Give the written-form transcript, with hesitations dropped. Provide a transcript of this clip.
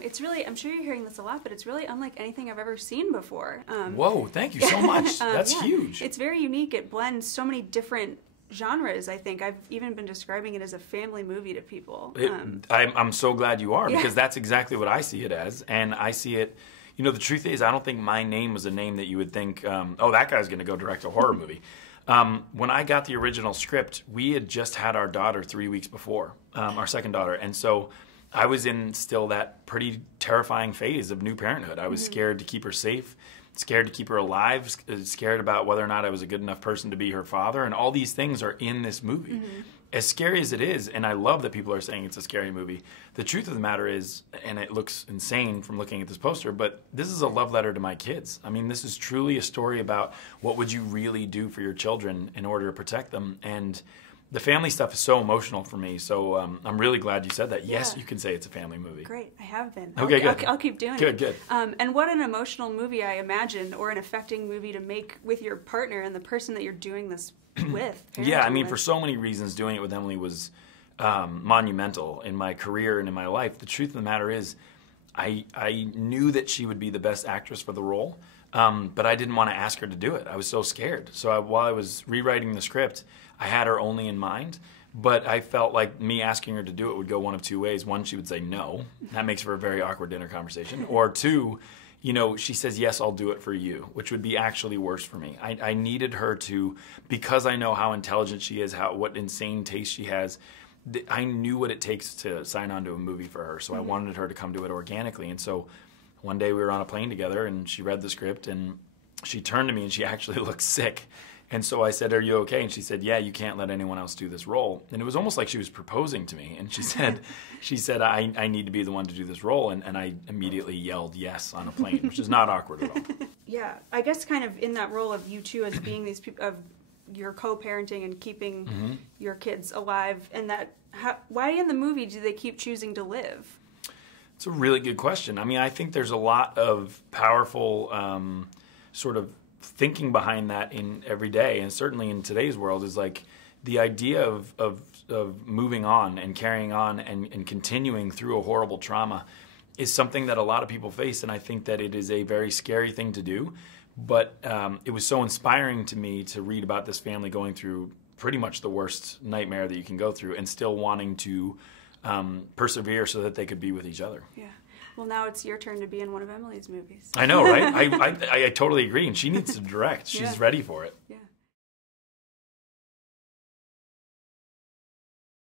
It's really, I'm sure you're hearing this a lot, but it's really unlike anything I've ever seen before. Whoa, thank you so much. That's huge. It's very unique. It blends so many different genres, I think. I've even been describing it as a family movie to people. I'm so glad you are, because that's exactly what I see it as. And I see it, you know, the truth is, I don't think my name was a name that you would think, oh, that guy's going to go direct a horror movie. When I got the original script, we had just had our daughter 3 weeks before, our second daughter. And so I was in still that pretty terrifying phase of new parenthood. I was scared to keep her safe, scared to keep her alive, scared about whether or not I was a good enough person to be her father. And all these things are in this movie. As scary as it is, and I love that people are saying it's a scary movie, the truth of the matter is, and it looks insane from looking at this poster, but this is a love letter to my kids. I mean, this is truly a story about what would you really do for your children in order to protect them. And the family stuff is so emotional for me, so I'm really glad you said that. Yes, you can say it's a family movie. Great, I have been. Okay, good. I'll keep doing it. Good. And what an emotional movie, I imagine, or an affecting movie to make with your partner and the person that you're doing this with. Yeah, I mean, for so many reasons, doing it with Emily was monumental in my career and in my life. The truth of the matter is, I knew that she would be the best actress for the role, but I didn't want to ask her to do it. I was so scared. So while I was rewriting the script, I had her only in mind, but I felt like me asking her to do it would go one of two ways. One, she would say no. That makes for a very awkward dinner conversation. Or two, you know, she says, yes, I'll do it for you, which would be actually worse for me. I needed her to, because I know how intelligent she is, what insane taste she has, I knew what it takes to sign on to a movie for her, so I wanted her to come to it organically. And so one day we were on a plane together, and she read the script, and she turned to me, and she actually looked sick. And so I said, are you okay? And she said, yeah, you can't let anyone else do this role. And it was almost like she was proposing to me. And she said, I need to be the one to do this role. And I immediately yelled yes on a plane, which is not awkward at all. Yeah, I guess kind of in that role of you two as being these people, of your co-parenting and keeping your kids alive, and that, why in the movie do they keep choosing to live? It's a really good question. I mean, I think there's a lot of powerful sort of thinking behind that in every day, and certainly in today's world, is like the idea of moving on and carrying on and continuing through a horrible trauma is something that a lot of people face, and I think that it is a very scary thing to do. But it was so inspiring to me to read about this family going through pretty much the worst nightmare that you can go through and still wanting to persevere so that they could be with each other. Yeah. Well, now it's your turn to be in one of Emily's movies. I know, right? I totally agree, and she needs to direct. She's ready for it. Yeah.